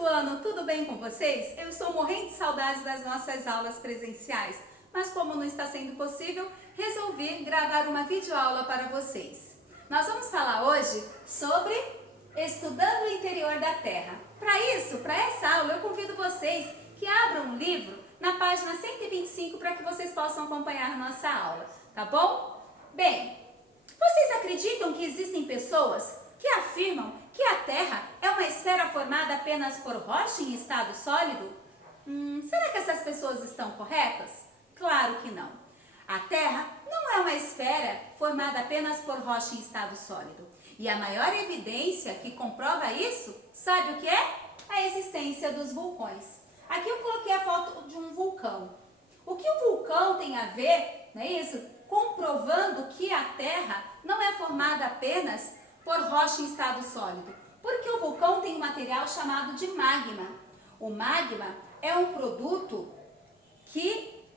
do ano, tudo bem com vocês? Eu estou morrendo de saudades das nossas aulas presenciais, mas como não está sendo possível, resolvi gravar uma videoaula para vocês. Nós vamos falar hoje sobre estudando o interior da Terra. Para isso, para essa aula, eu convido vocês que abram um livro na página 125 para que vocês possam acompanhar a nossa aula, tá bom? Bem, vocês acreditam que existem pessoas que afirmam que a Terra é uma esfera formada apenas por rocha em estado sólido? Será que essas pessoas estão corretas? Claro que não. A Terra não é uma esfera formada apenas por rocha em estado sólido. E a maior evidência que comprova isso, sabe o que é? A existência dos vulcões. Aqui eu coloquei a foto de um vulcão. O que o vulcão tem a ver, não é isso? Comprovando que a Terra não é formada apenas por rocha em estado sólido. Porque o vulcão tem um material chamado de magma. O magma é um produto que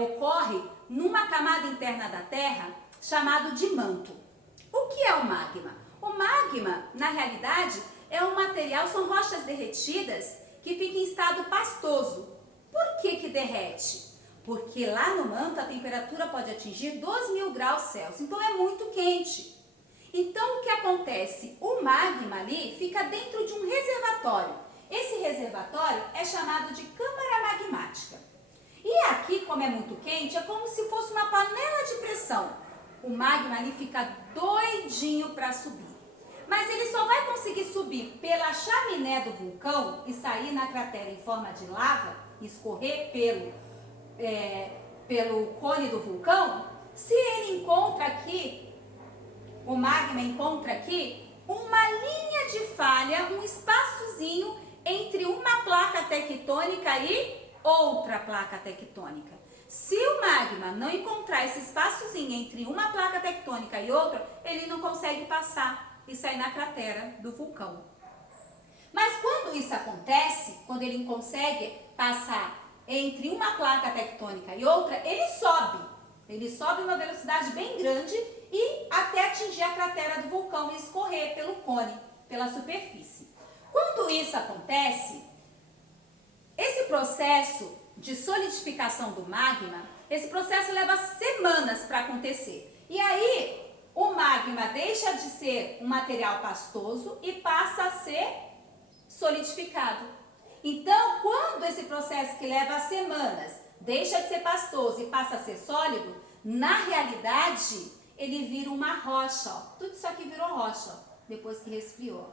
ocorre numa camada interna da Terra chamado de manto. O que é o magma? O magma, na realidade, é um material, são rochas derretidas que ficam em estado pastoso. Por que derrete? Porque lá no manto a temperatura pode atingir 12.000 graus Celsius, então é muito quente. Então o que acontece? O magma ali fica dentro de um reservatório. Esse reservatório é chamado de câmara magmática. E aqui, como é muito quente, é como se fosse uma panela de pressão. O magma ali fica doidinho para subir. Mas ele só vai conseguir subir pela chaminé do vulcão e sair na cratera em forma de lava, escorrer pelo cone do vulcão, se ele encontra aqui, o magma encontra aqui uma linha de falha, um espaçozinho entre uma placa tectônica e outra placa tectônica. Se o magma não encontrar esse espaçozinho entre uma placa tectônica e outra, ele não consegue passar e sair na cratera do vulcão. Mas quando isso acontece, quando ele consegue passar entre uma placa tectônica e outra, ele sobe. Ele sobe uma velocidade bem grande e até atingir a cratera do vulcão e escorrer pelo cone, pela superfície. Quando isso acontece, esse processo de solidificação do magma, esse processo leva semanas para acontecer. E aí, o magma deixa de ser um material pastoso e passa a ser solidificado. Então, quando esse processo que leva semanas deixa de ser pastoso e passa a ser sólido, na realidade, ele vira uma rocha. Ó. Tudo isso aqui virou rocha, ó, depois que resfriou.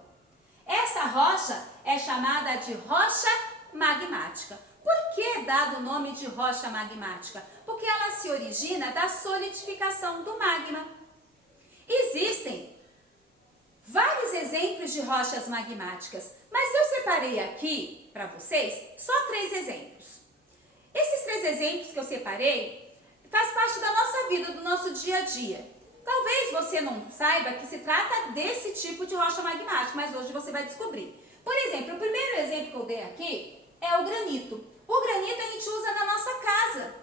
Essa rocha é chamada de rocha magmática. Por que dado o nome de rocha magmática? Porque ela se origina da solidificação do magma. Existem vários exemplos de rochas magmáticas, mas eu separei aqui para vocês só 3 exemplos. Esses 3 exemplos que eu separei faz parte da nossa vida, do nosso dia a dia. Talvez você não saiba que se trata desse tipo de rocha magmática, mas hoje você vai descobrir. Por exemplo, o primeiro exemplo que eu dei aqui é o granito. O granito a gente usa na nossa casa.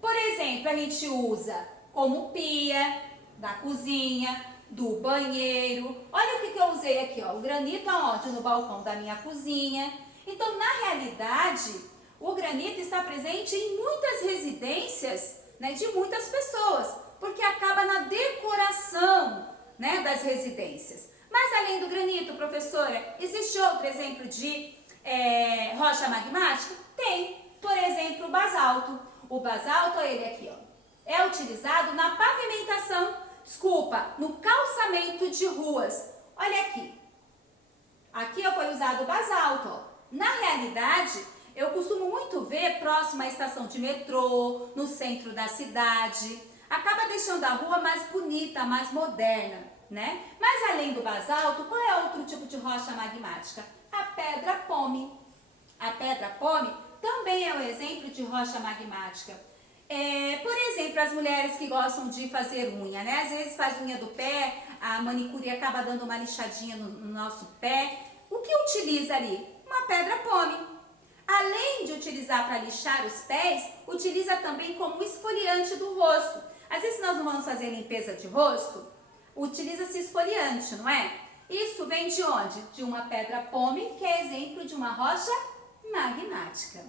Por exemplo, a gente usa como pia da cozinha, do banheiro. Olha o que eu usei aqui, ó. O granito aonde? No balcão da minha cozinha. Então, na realidade, o granito está presente em muitas residências, né, de muitas pessoas, porque acaba na decoração, né, das residências. Mas além do granito, professora, existe outro exemplo de rocha magmática? Tem. Por exemplo, o basalto. O basalto, ele aqui, ó, é utilizado na pavimentação, no calçamento de ruas. Olha aqui. Aqui foi usado o basalto, ó. Na realidade, eu costumo muito ver próximo à estação de metrô, no centro da cidade. Acaba deixando a rua mais bonita, mais moderna, né? Mas além do basalto, qual é outro tipo de rocha magmática? A pedra pómez. A pedra pómez também é um exemplo de rocha magmática. Por exemplo, as mulheres que gostam de fazer unha, né? Às vezes faz unha do pé, a manicure acaba dando uma lixadinha no nosso pé. O que utiliza ali? Uma pedra pómez. Além de utilizar para lixar os pés, utiliza também como esfoliante do rosto. Às vezes nós não vamos fazer limpeza de rosto, utiliza-se esfoliante, não é? Isso vem de onde? De uma pedra pome, que é exemplo de uma rocha magmática.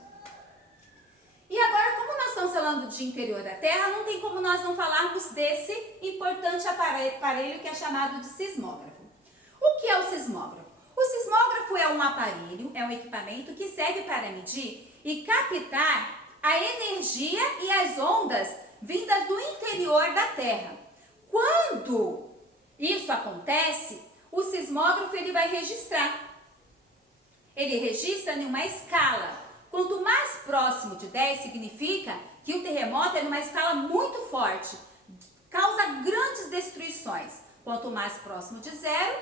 E agora, como nós estamos falando de interior da Terra, não tem como nós não falarmos desse importante aparelho que é chamado de sismógrafo. O que é o sismógrafo? O sismógrafo é um aparelho, é um equipamento que serve para medir e captar a energia e as ondas vindas do interior da Terra. Quando isso acontece, o sismógrafo ele vai registrar. Ele registra em uma escala. Quanto mais próximo de 10 significa que o terremoto é numa escala muito forte, causa grandes destruições. Quanto mais próximo de 0,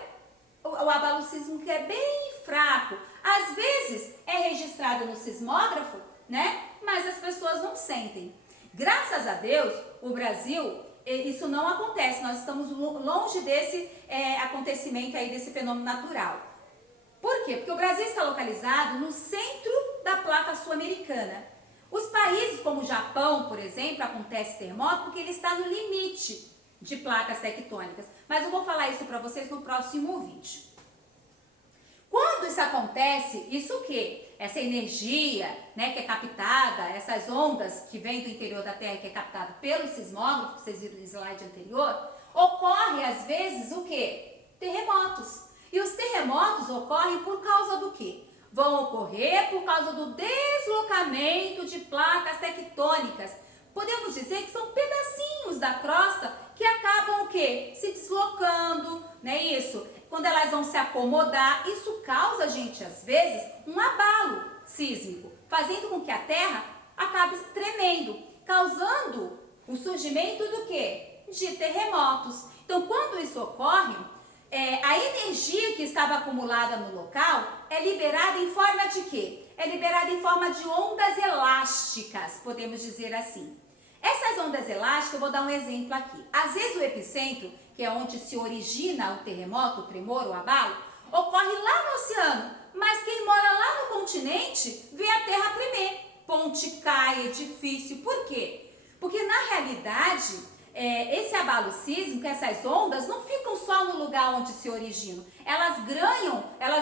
o abalo sísmico é bem fraco. Às vezes é registrado no sismógrafo, né? Mas as pessoas não sentem. Graças a Deus, o Brasil, isso não acontece. Nós estamos longe desse acontecimento aí, desse fenômeno natural. Por quê? Porque o Brasil está localizado no centro da placa sul-americana. Os países como o Japão, por exemplo, acontece terremoto porque ele está no limite de placas tectônicas. Mas eu vou falar isso para vocês no próximo vídeo. Quando isso acontece, isso o quê? Essa energia, né, que é captada, essas ondas que vêm do interior da Terra que é captada pelo sismógrafo, que vocês viram no slide anterior, ocorre às vezes o quê? Terremotos. E os terremotos ocorrem por causa do quê? Vão ocorrer por causa do deslocamento de placas tectônicas. Podemos dizer que são pedacinhos da crosta que acabam o quê? Se deslocando, né? Isso. Quando elas vão se acomodar, isso causa, gente, às vezes, um abalo sísmico, fazendo com que a Terra acabe tremendo, causando o surgimento do quê? De terremotos. Então, quando isso ocorre, a energia que estava acumulada no local é liberada em forma de quê? É liberada em forma de ondas elásticas, podemos dizer assim. Essas ondas elásticas, eu vou dar um exemplo aqui. Às vezes o epicentro, que é onde se origina o terremoto, o tremor, o abalo, ocorre lá no oceano. Mas quem mora lá no continente vê a terra tremer. Ponte cai, edifício. Por quê? Porque na realidade, esse abalo sísmico, essas ondas, não ficam só no lugar onde se originam. Elas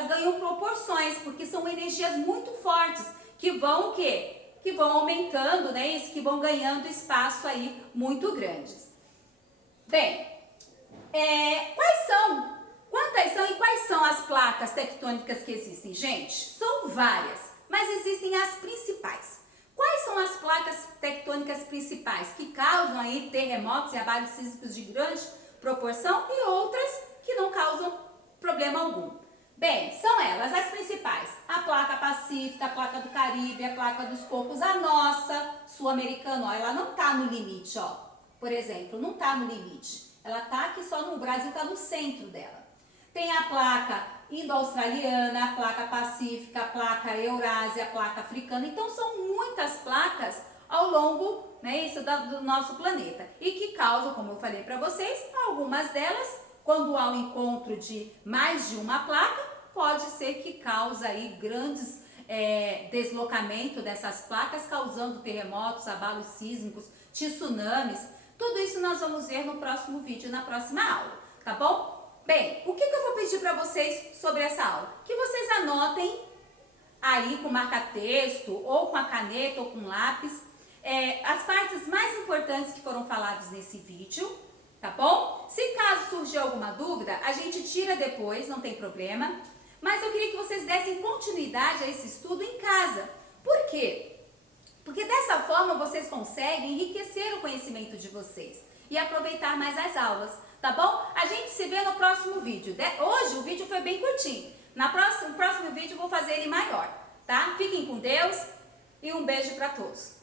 ganham proporções, porque são energias muito fortes, que vão o quê? Que vão aumentando, né? Isso, que vão ganhando espaço aí muito grandes. Bem, quantas são e quais são as placas tectônicas que existem? Gente, são várias, mas existem as principais. Quais são as placas tectônicas principais que causam aí terremotos e abalos sísmicos de grande proporção e outras que não causam problema algum? Bem, são elas as principais. A placa Pacífica, a placa do Caribe, a placa dos Cocos, a nossa sul-americana, ó, ela não está no limite, ó. Por exemplo, não está no limite. Ela está aqui só no Brasil, está no centro dela. Tem a placa indo-australiana, a placa Pacífica, a placa Eurásia, a placa africana. Então, são muitas placas ao longo, né, do nosso planeta. E que causam, como eu falei para vocês, algumas delas, quando há um encontro de mais de uma placa, pode ser que cause aí grandes deslocamento dessas placas, causando terremotos, abalos sísmicos, tsunamis. Tudo isso nós vamos ver no próximo vídeo, na próxima aula, tá bom? Bem, o que eu vou pedir para vocês sobre essa aula? Que vocês anotem aí com marca-texto, ou com a caneta, ou com lápis, as partes mais importantes que foram faladas nesse vídeo, tá bom? Se caso surgir alguma dúvida, a gente tira depois, não tem problema. Mas eu queria que vocês dessem continuidade a esse estudo em casa. Por quê? Porque dessa forma vocês conseguem enriquecer o conhecimento de vocês e aproveitar mais as aulas, tá bom? A gente se vê no próximo vídeo. Hoje o vídeo foi bem curtinho. No próximo vídeo eu vou fazer ele maior, tá? Fiquem com Deus e um beijo para todos.